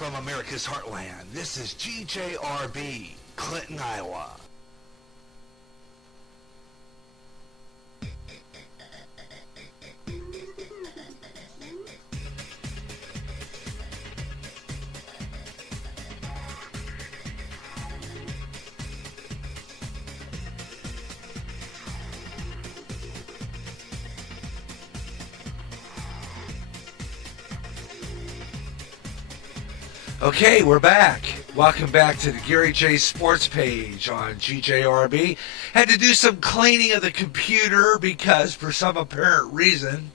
from America's heartland, this is GJRB, Clinton, Iowa. Okay, we're back. Welcome back to the Gary J Sports page on GJRB. Had to do some cleaning of the computer because for some apparent reason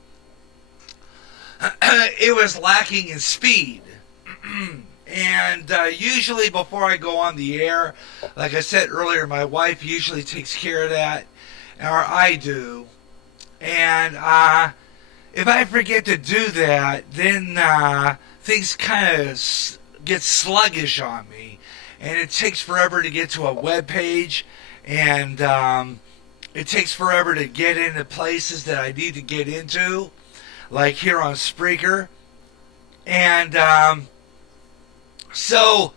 it was lacking in speed. And usually before I go on the air, like I said earlier, my wife usually takes care of that, or I do. And if I forget to do that, then things kind of get sluggish on me, and it takes forever to get to a web page, and it takes forever to get into places that I need to get into, like here on Spreaker. And so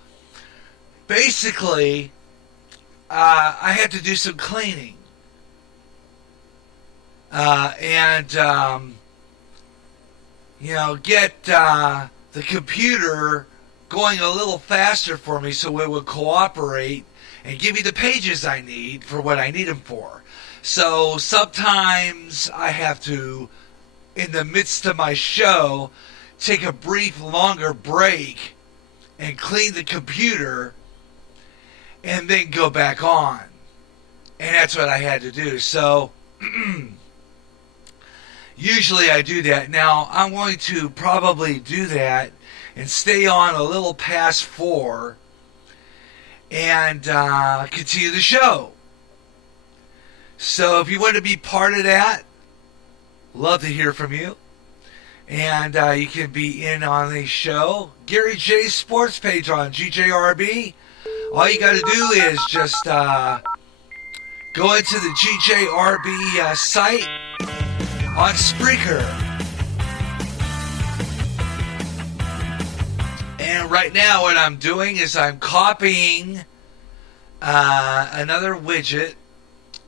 basically I had to do some cleaning, and get the computer going a little faster for me so it would cooperate and give me the pages I need for what I need them for. So sometimes I have to, in the midst of my show, take a brief longer break and clean the computer and then go back on. And that's what I had to do. So usually I do that. Now I'm going to probably do that and stay on a little past 4 and continue the show. So if you want to be part of that, love to hear from you. And you can be in on the show. Gary J Sports page on GJRB. All you got to do is just go into the GJRB site on Spreaker. And right now what I'm doing is I'm copying another widget,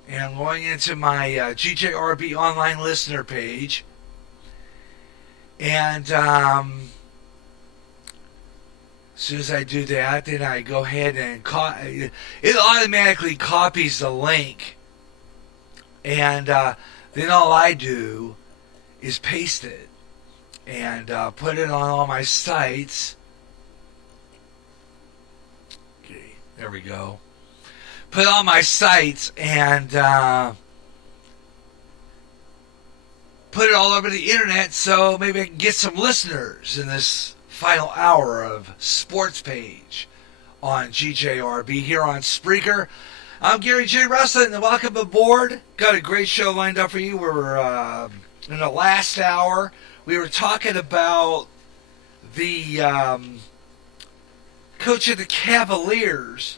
and I'm going into my GJRB online listener page. And as soon as I do that, then I go ahead and it automatically copies the link. And then all I do is paste it and put it on all my sites. There we go. Put on my sites and put it all over the internet so maybe I can get some listeners in this final hour of Sports Page on GJRB here on Spreaker. I'm Gary J. Russell, and welcome aboard. Got a great show lined up for you. We're in the last hour. We were talking about the coach of the Cavaliers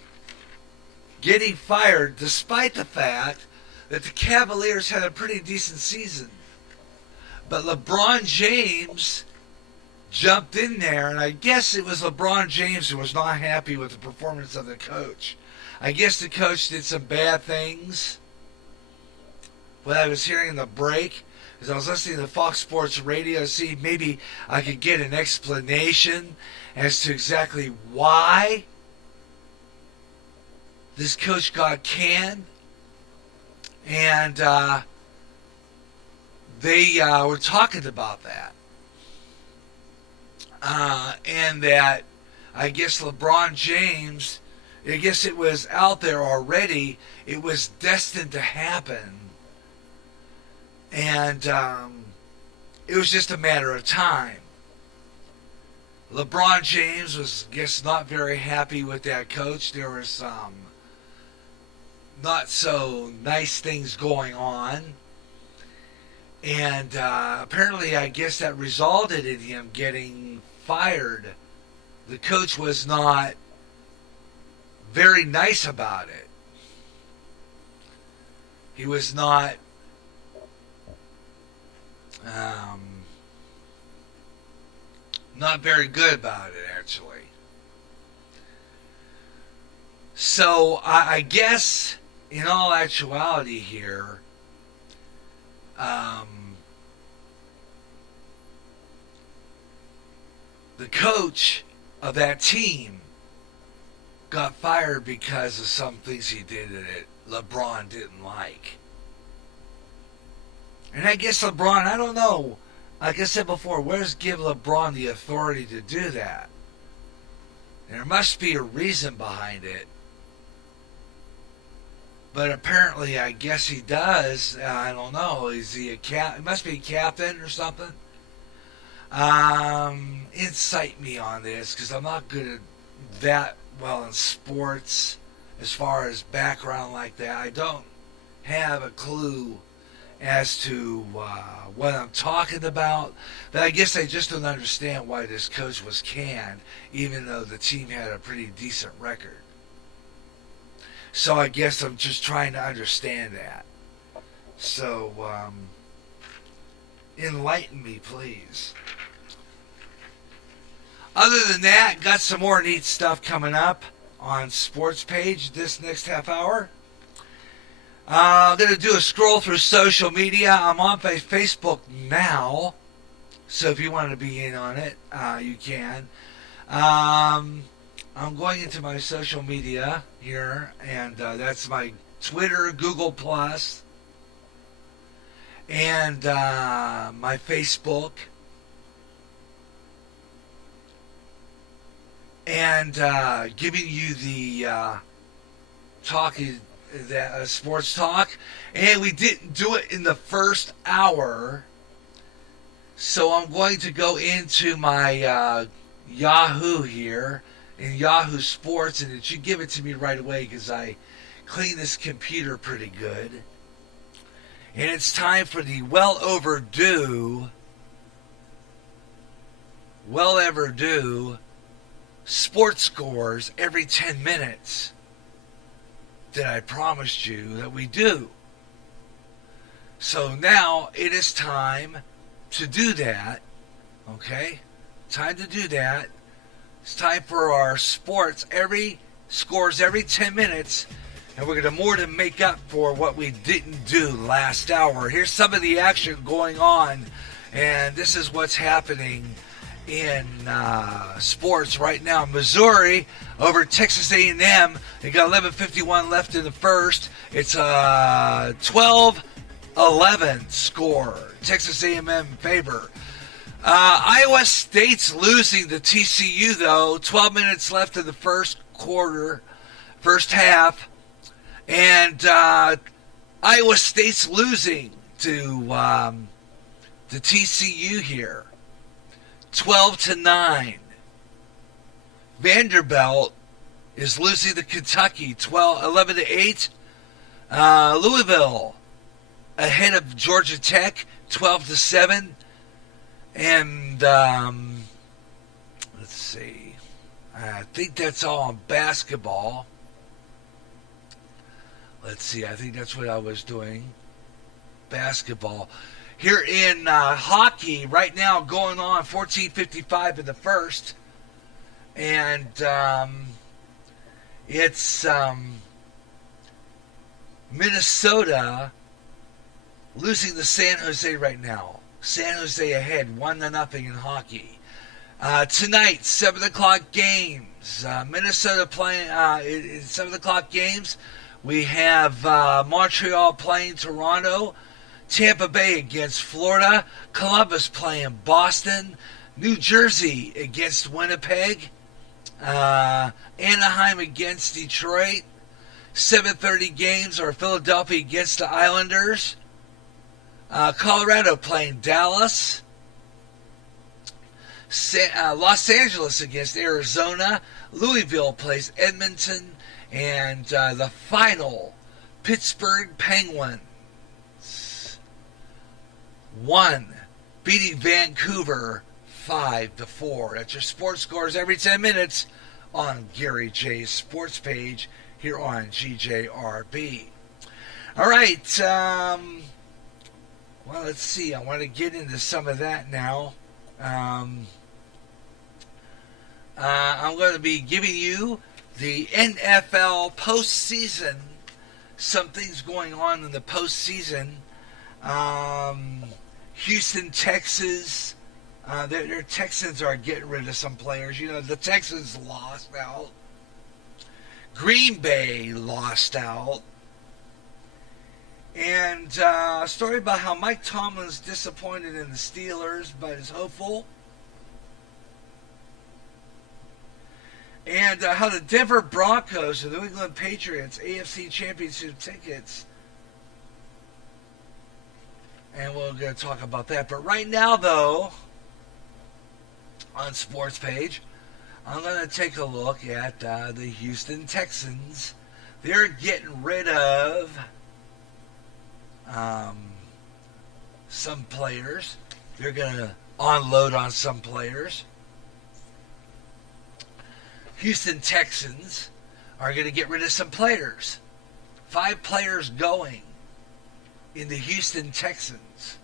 getting fired despite the fact that the Cavaliers had a pretty decent season. But LeBron James jumped in there, and I guess it was LeBron James who was not happy with the performance of the coach. I guess the coach did some bad things. What I was hearing in the break, as I was listening to Fox Sports Radio, see maybe I could get an explanation as to exactly why this coach got canned. And they were talking about that. And that I guess LeBron James, I guess it was out there already. It was destined to happen. And it was just a matter of time. LeBron James was, I guess, not very happy with that coach. There were some not so nice things going on. And apparently, I guess that resulted in him getting fired. The coach was not very nice about it. He was not not very good about it, actually. So I guess in all actuality here, the coach of that team got fired because of some things he did that LeBron didn't like. And I guess LeBron, I don't know. Like I said before, where's give LeBron the authority to do that? There must be a reason behind it. But apparently, I guess he does. I don't know. Is he a cap? He must be a captain or something. Incite me on this because I'm not good at that well in sports as far as background like that. I don't have a clue as to what I'm talking about. But I guess I just don't understand why this coach was canned, even though the team had a pretty decent record. So I guess I'm just trying to understand that. So, enlighten me, please. Other than that, got some more neat stuff coming up on Sports Page this next half hour. I'm going to do a scroll through social media. I'm on Facebook now, so if you want to be in on it, you can. I'm going into my social media here, and that's my Twitter, Google Plus, and my Facebook, and giving you the sports talk. And we didn't do it in the first hour, so I'm going to go into my Yahoo here. In Yahoo Sports, and it should give it to me right away because I clean this computer pretty good. And it's time for the well overdue sports scores every 10 minutes that I promised you that we do. So now it is time to do that. Okay? Time to do that. It's time for our scores every 10 minutes, and we're going to more than make up for what we didn't do last hour. Here's some of the action going on, and this is what's happening in sports right now. Missouri over Texas A&M. They got 11:51 left in the first. It's a 12-11 score. Texas A&M in favor. Iowa State's losing to TCU, though. 12 minutes left in the first half. And Iowa State's losing to TCU here. 12-9. Vanderbilt is losing to Kentucky. 11-8. Louisville ahead of Georgia Tech. 12-7. And let's see. I think that's all on basketball. Let's see. I think that's what I was doing. Basketball. Here in hockey, right now going on 14:55 in the first. And it's Minnesota losing to San Jose right now. San Jose ahead, 1-0 in hockey. Tonight, 7 o'clock games. Minnesota playing in 7 o'clock games. We have Montreal playing Toronto. Tampa Bay against Florida. Columbus playing Boston. New Jersey against Winnipeg. Anaheim against Detroit. 7:30 games are Philadelphia against the Islanders. Colorado playing Dallas. Los Angeles against Arizona. Louisville plays Edmonton. And the final, Pittsburgh Penguins 1, beating Vancouver 5-4. That's your sports scores every 10 minutes on Gary J's Sports Page here on GJRB. All right. Well, let's see. I want to get into some of that now. I'm going to be giving you The NFL postseason, some things going on in the postseason. Houston, Texas, their Texans are getting rid of some players. You know, the Texans lost out. Green Bay lost out. And a story about how Mike Tomlin's disappointed in the Steelers, but is hopeful. And how the Denver Broncos and the New England Patriots AFC Championship tickets. And we're going to talk about that. But right now, though, on Sports Page, I'm going to take a look at the Houston Texans. They're getting rid of some players. They're going to unload on some players. Houston Texans are going to get rid of some players. 5 players going in the Houston Texans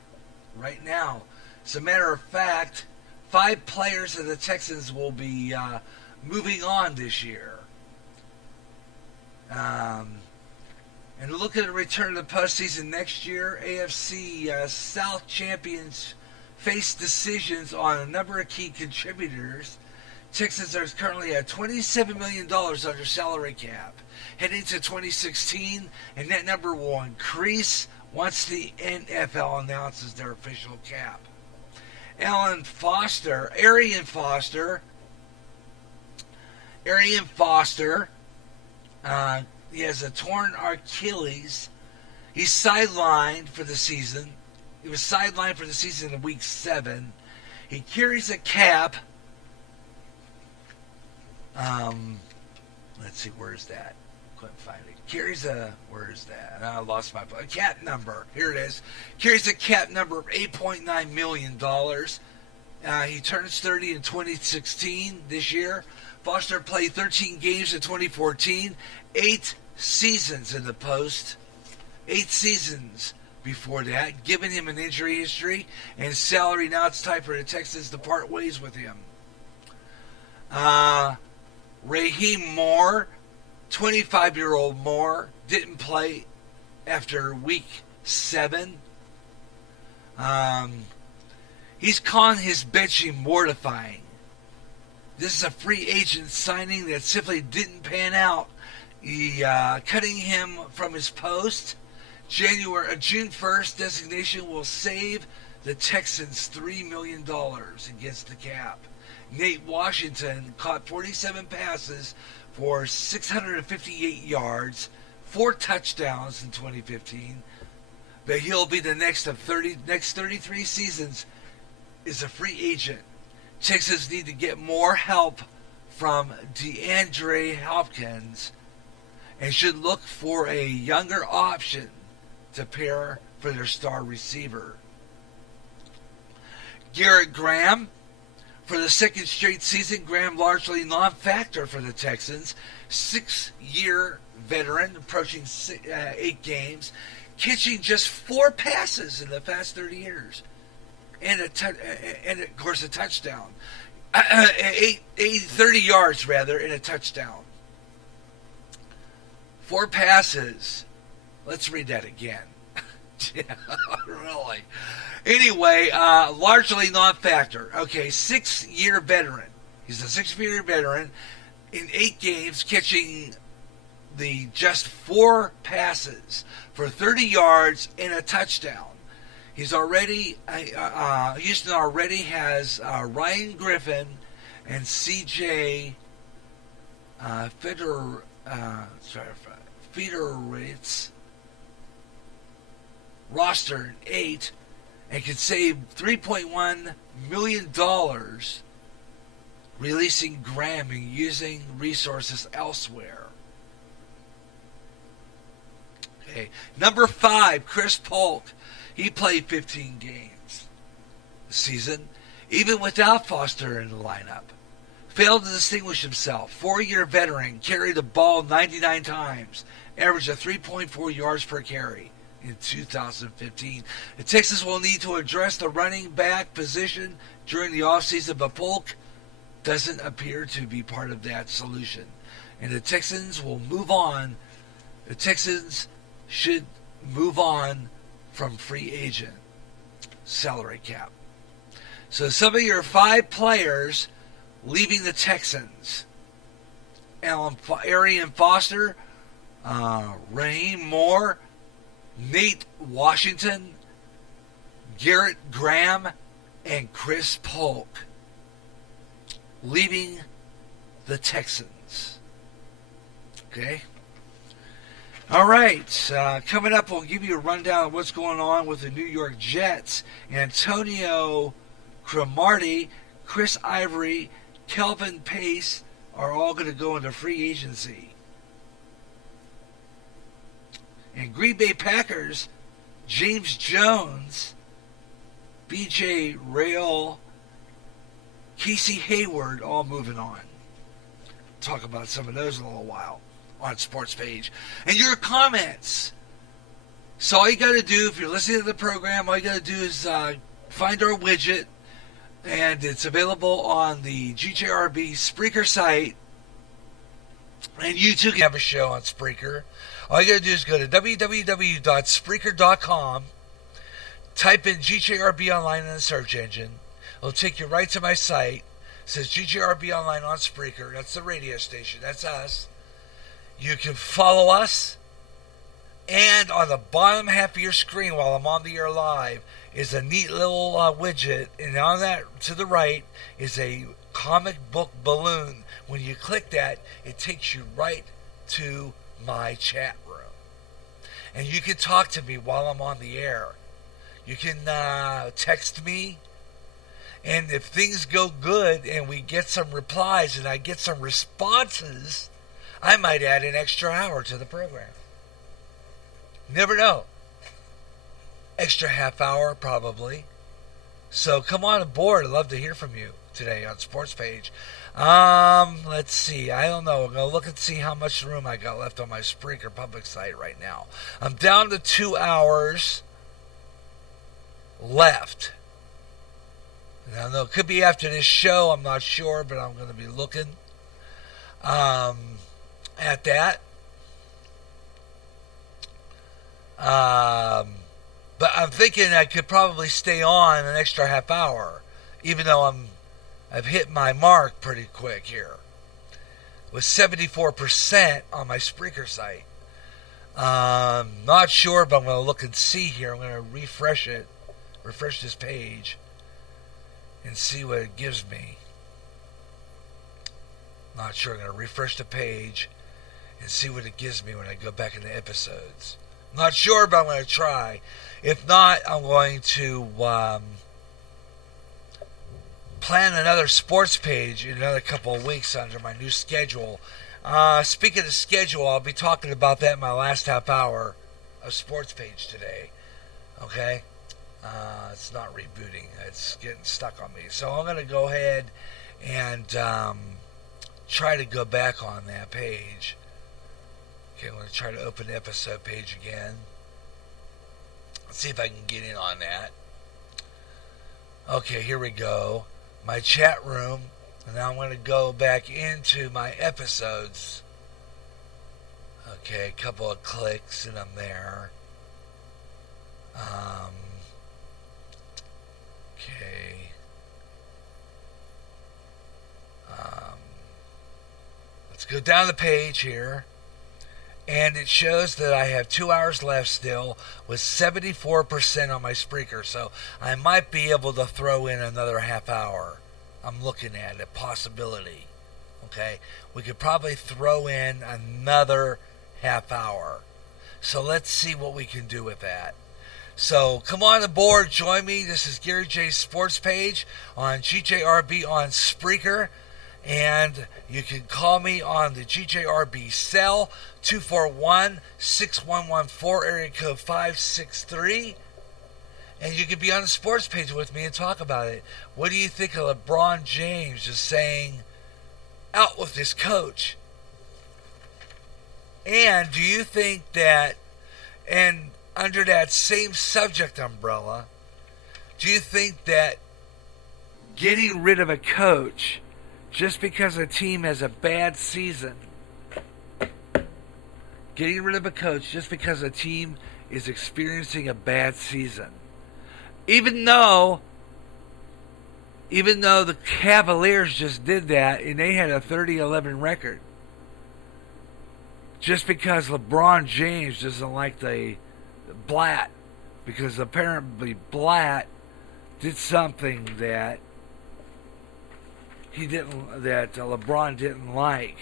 right now. As a matter of fact, 5 players of the Texans will be moving on this year. And look at the return of the postseason next year. AFC South champions face decisions on a number of key contributors. Texans are currently at $27 million under salary cap. Heading to 2016, and that number will increase once the NFL announces their official cap. Arian Foster, he has a torn Achilles. He's sidelined for the season. He was sidelined for the season in week 7. He carries a cap. Let's see, where's that? Couldn't find it. Carries a, where's that? I lost my cap number. Here it is. Carries a cap number of $8.9 million. He turns 30 in 2016 this year. Foster played 13 games in 2014, 8 seasons in the post, 8 seasons before that, giving him an injury history and salary. Now it's time for the Texans to part ways with him. Raheem Moore, 25-year-old Moore, didn't play after week 7. He's calling his benching mortifying. This is a free agent signing that simply didn't pan out. Cutting him from his post. June 1st designation will save the Texans $3 million against the cap. Nate Washington caught 47 passes for 658 yards, 4 touchdowns in 2015. But he'll be the next 33 seasons is a free agent. Texans need to get more help from DeAndre Hopkins and should look for a younger option to pair for their star receiver. Garrett Graham, for the second straight season, Graham largely non-factor for the Texans. 6-year veteran, approaching 8 games, catching just 4 passes in the past 30 years. And of course a touchdown. 30 yards rather, and a touchdown. 4 passes. Let's read that again. Yeah, really. Anyway, largely non-factor. Okay, 6-year veteran. He's a 6-year veteran in 8 games, catching the just 4 passes for 30 yards and a touchdown. He's already Houston already has Ryan Griffin and C.J. Federowicz roster 8 and could save $3.1 million releasing Graham and using resources elsewhere. Okay, number 5, Chris Polk. He played 15 games this season, even without Foster in the lineup. Failed to distinguish himself. 4-year veteran, carried the ball 99 times, averaged a 3.4 yards per carry in 2015. The Texans will need to address the running back position during the offseason, but Polk doesn't appear to be part of that solution. and the Texans will move on. The Texans should move on from free agent salary cap. So some of your 5 players leaving the Texans: Arian Foster, Raheem Moore, Nate Washington, Garrett Graham, and Chris Polk leaving the Texans. Okay? All right. Coming up, we'll give you a rundown of what's going on with the New York Jets. Antonio Cromartie, Chris Ivory, Kelvin Pace are all going to go into free agency. And Green Bay Packers, James Jones, B.J. Rail, Casey Hayward, all moving on. Talk about some of those in a little while on Sports Page. And your comments. So all you got to do, if you're listening to the program, all you got to do is find our widget, and it's available on the GJRB Spreaker site. And you too can have a show on Spreaker. All you got to do is go to www.spreaker.com, type in GJRB Online in the search engine. It'll take you right to my site. It says GJRB Online on Spreaker. That's the radio station. That's us. You can follow us. And on the bottom half of your screen while I'm on the air live is a neat little widget. And on that to the right is a comic book balloon. When you click that, it takes you right to my chat room. And you can talk to me while I'm on the air. You can text me. And if things go good and we get some replies and I get some responses, I might add an extra hour to the program. Never know. Extra half hour, probably. So come on aboard. I'd love to hear from you today on Sports Page. Let's see. I don't know. I'm going to look and see how much room I got left on my Spreaker public site right now. I'm down to 2 hours left. Now, no, it could be after this show. I'm not sure, but I'm going to be looking at that. But I'm thinking I could probably stay on an extra half hour, even though I've hit my mark pretty quick here, with 74% on my Spreaker site. Not sure, but I'm going to look and see here. I'm going to refresh this page, and see what it gives me. Not sure. I'm going to refresh the page and see what it gives me when I go back into episodes. Not sure, but I'm going to try. If not, I'm going to plan another sports page in another couple of weeks under my new schedule. Speaking of schedule, I'll be talking about that in my last half hour of sports page today. Okay? It's not rebooting. It's getting stuck on me. So I'm going to go ahead and try to go back on that page. Okay, I'm going to try to open the episode page again. Let's see if I can get in on that. Okay, here we go. My chat room. And now I'm going to go back into my episodes. Okay, a couple of clicks and I'm there. Okay. Let's go down the page here. And it shows that I have 2 hours left still with 74% on my Spreaker. So I might be able to throw in another half hour. I'm looking at a possibility. Okay? We could probably throw in another half hour. So let's see what we can do with that. So come on aboard, join me. This is Gary J's Sports Page on GJRB on Spreaker. And you can call me on the GJRB cell, 241-6114, area code 563. And you can be on the sports page with me and talk about it. What do you think of LeBron James just saying, out with his coach? And do you think that, and under that same subject umbrella, do you think that getting rid of a coach just because a team has a bad season getting rid of a coach just because a team is experiencing a bad season. Even though the Cavaliers just did that and they had a 30-11 record. Just because LeBron James doesn't like the Blatt, because apparently Blatt did something that LeBron didn't like.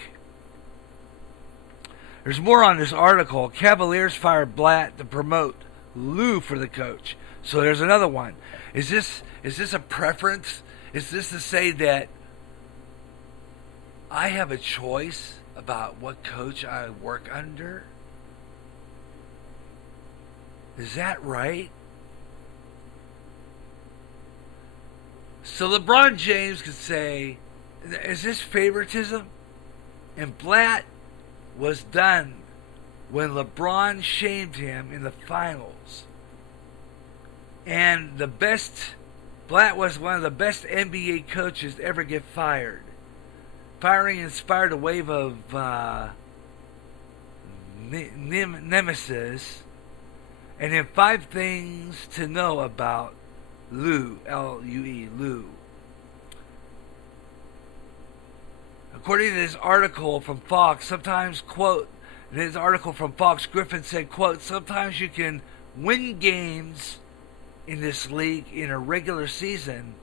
There's more on this article. Cavaliers fired Blatt to promote Lue for the coach. So there's another one. Is this a preference? Is this to say that I have a choice about what coach I work under? Is that right? So LeBron James could say, is this favoritism? And Blatt was done when LeBron shamed him in the finals. And Blatt was one of the best NBA coaches to ever get fired. Firing inspired a wave of nemesis. And then 5 things to know about Lue, L-U-E, Lue. According to this article from Fox, Griffin said, quote, sometimes you can win games in this league in a regular season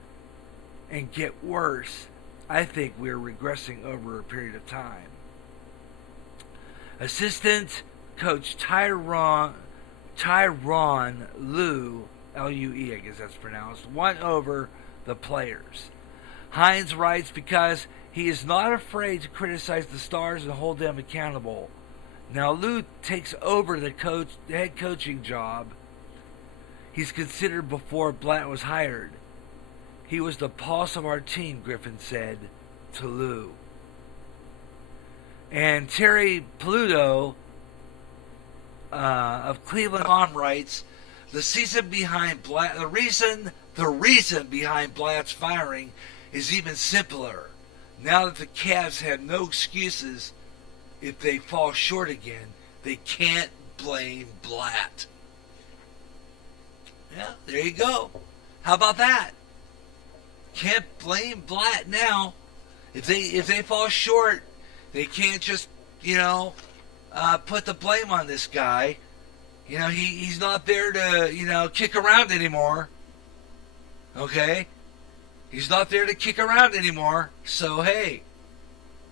and get worse. I think we're regressing over a period of time. Assistant coach Tyronn Lue, L-U-E, I guess that's pronounced, won over the players. Hines writes, because he is not afraid to criticize the stars and hold them accountable. Now Lue takes over the head coaching job he's considered before Blatt was hired. He was the pulse of our team, Griffin said to Lue. And Terry Pluto of Cleveland writes, the reason behind Blatt's firing is even simpler. Now that the Cavs have no excuses if they fall short again, they can't blame Blatt. Yeah, there you go. How about that? Can't blame Blatt now. If they fall short, they can't just, put the blame on this guy. He's not there to, kick around anymore. Okay? He's not there to kick around anymore. So hey,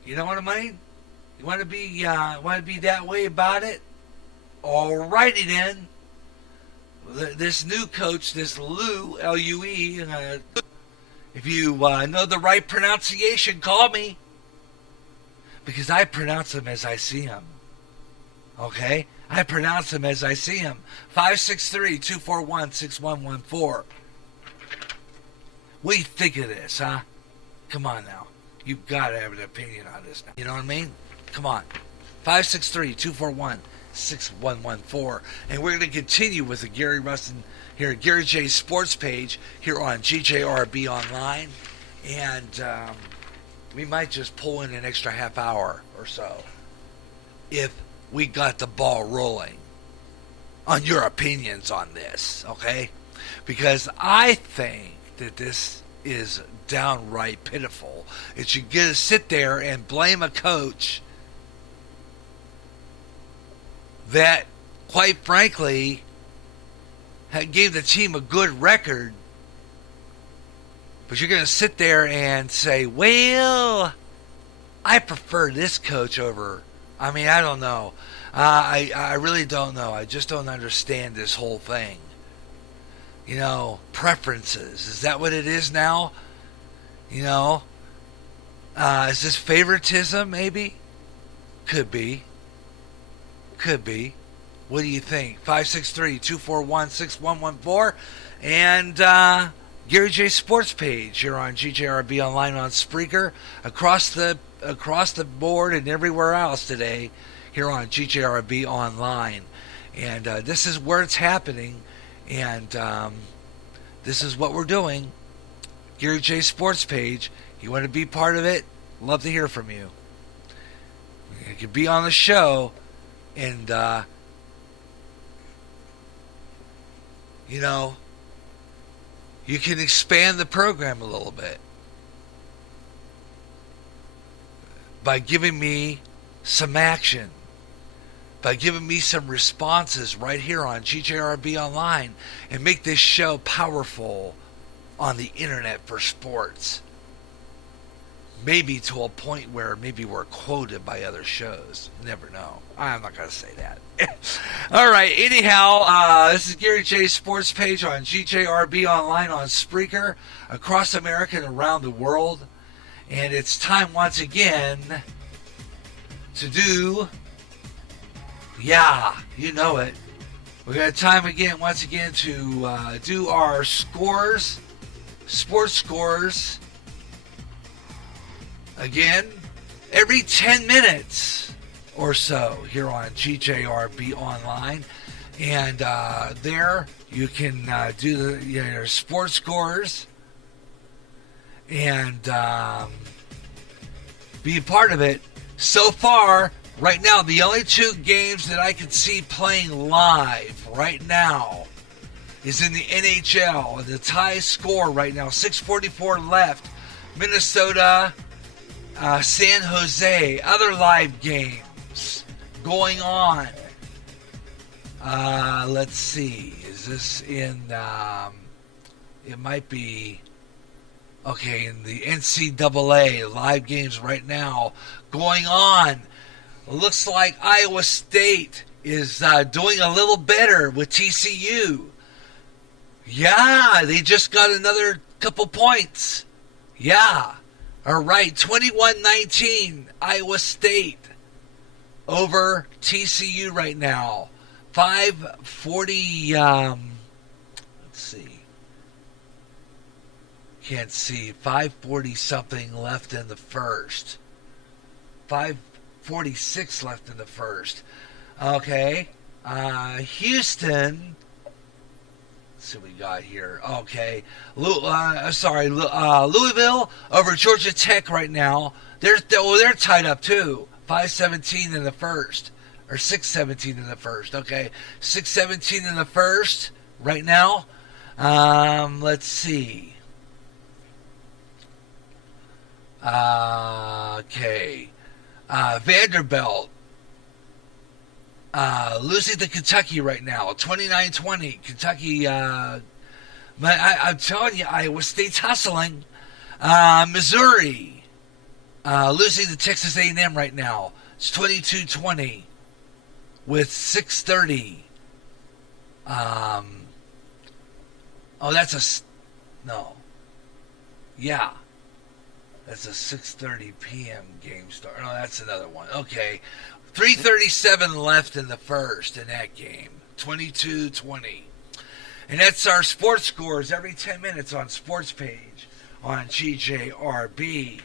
you know what I mean? You want to be that way about it? Alrighty then. This new coach, this Lue, L-U-E, if you know the right pronunciation, call me. Because I pronounce them as I see them. Okay? I pronounce them as I see them. 563-241-6114. What do you think of this, huh? Come on now. You've got to have an opinion on this now. You know what I mean? Come on. 563-241-6114. And we're going to continue with the Gary Rustin here at Gary J's Sports Page here on GJRB Online. And we might just pull in an extra half hour or so if we got the ball rolling on your opinions on this, okay? Because I think that this is downright pitiful. That you get to sit there and blame a coach that, quite frankly, gave the team a good record, but you're going to sit there and say, well, I prefer this coach over. I mean, I don't know. I really don't know. I just don't understand this whole thing. Preferences. Is that what it is now? Is this favoritism, maybe? Could be. What do you think? 563-241-6114. And Gary J Sports Page here on GJRB Online on Spreaker. Across the board and everywhere else today here on GJRB Online. And this is where it's happening. And this is what we're doing. Gary J Sports Page. You want to be part of it? Love to hear from you. You can be on the show. And, you know, you can expand the program a little bit by giving me some action, by giving me some responses right here on GJRB Online, and make this show powerful on the internet for sports. Maybe to a point where maybe we're quoted by other shows. Never know. I'm not going to say that. All right. Anyhow, this is Gary J's Sports Page on GJRB Online on Spreaker across America and around the world. And it's time once again to do, yeah, you know it. We got time again, once again, to do our scores, sports scores. Again, every 10 minutes or so here on GJRB Online. And there you can do your sports scores and be a part of it. So far, right now, the only two games that I can see playing live right now is in the NHL. And the tie score right now, 6:44 left. Minnesota, San Jose. Other live games going on. Let's see. Is this in... it might be... Okay, in the NCAA, live games right now going on. Looks like Iowa State is doing a little better with TCU. Yeah, they just got another couple points. Yeah. All right, 21-19, Iowa State over TCU right now. 5:40, let's see. Can't see. 5:40 something left in the first. 5:46 left in the first. Okay. Houston. Let's see what we got here. Okay. Louisville over Georgia Tech right now. They're tied up too. 5:17 in the first. Or 6:17 in the first. Okay. 6:17 in the first right now. Let's see. Okay. Vanderbilt losing to Kentucky right now, 29-20. Kentucky, I'm telling you, Iowa State's hustling. Missouri losing to Texas A&M right now. It's 22-20 with 6:30. No. Yeah. That's a 6:30 p.m. game start. No, that's another one. Okay. 3:37 left in the first in that game. 22-20. And that's our sports scores every 10 minutes on Sports Page on GJRB.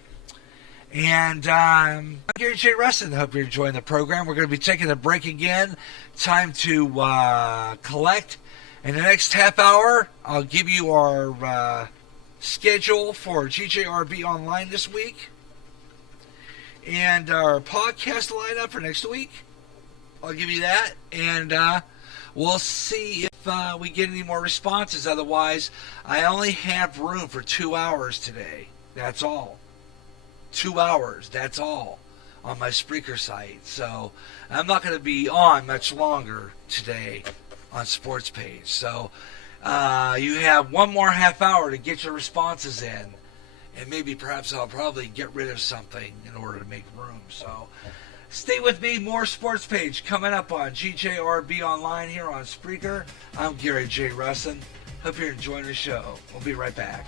And I'm Gary J. Rustin. Hope you're enjoying the program. We're going to be taking a break again. Time to collect. In the next half hour, I'll give you our schedule for GJRB Online this week and our podcast lineup for next week. I'll give you that, and we'll see if we get any more responses. Otherwise, I only have room for 2 hours today. That's all. 2 hours, that's all, on my Spreaker site. So I'm not going to be on much longer today on Sports Page. So you have one more half hour to get your responses in, and maybe perhaps I'll probably get rid of something in order to make room. So stay with me. More Sports Page coming up on GJRB Online here on Spreaker. I'm Gary J. Russin. Hope you're enjoying the show. We'll be right back.